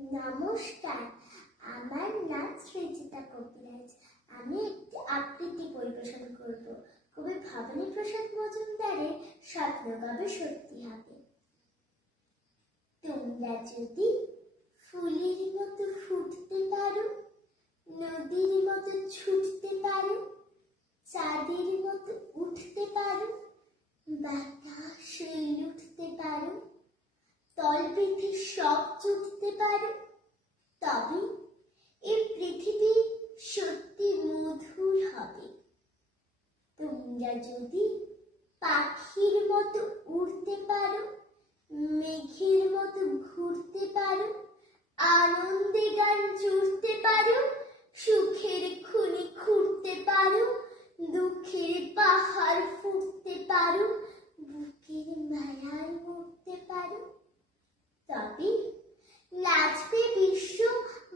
নমস্কার, আমার নাম সৃজিতা কবিরাজ। আমি একটি আবৃত্তি পরিবেশন করব। কবি ভবানী প্রসাদ মজুমদারের স্বপ্ন কবে সত্যি হবে। তোমরা যদি ফুলের মতো ফুটতে পারো, নদীর মতো ছুটতে পারো, চাঁদের মতো উঠতে পারো, বাতাসে লুটতে পারো, তলপেটে সব চুটতে পারো, তবে এই পৃথিবী সত্যি মধুর হবে। তোমরা যদি পাখির মতো উড়তে পারো, মেঘের মতো ঘুরতে পারো, আনন্দে গান জুড়তে পারো, সুখের খনি খুঁড়তে পারো, দুঃখের পাহাড় ফুটতে পারো, বুকের মায়ায় মরতে পারো, তবে নাচবে বিশ্ব,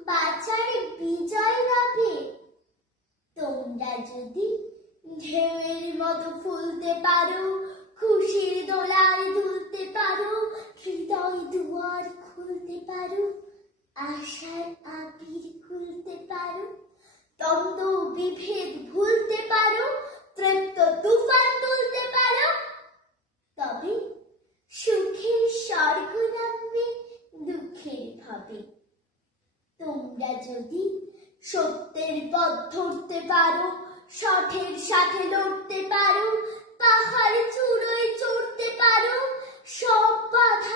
বাঁচার বিজয় রবে। তোমরা যদি ঢেউয়ের মতো ফুলতে পারো, খুশির দোলায় দুলতে পারো, হৃদয় দুয়ার খুলতে পারো, আশার আবির খুলতে পারো, দ্বন্দ্ব বিভেদ ভুলতে পারো, তৃপ্ত তুফান তুলতে পারো, তবে সুখের স্বর্গ নামবে দুঃখের ভাবে। তোমরা যদি সত্যের পথ ধরতে পারো, সঠের সাথে লড়তে পারো, পাহাড় চূড়োয় চড়তে পারো, সব বাধা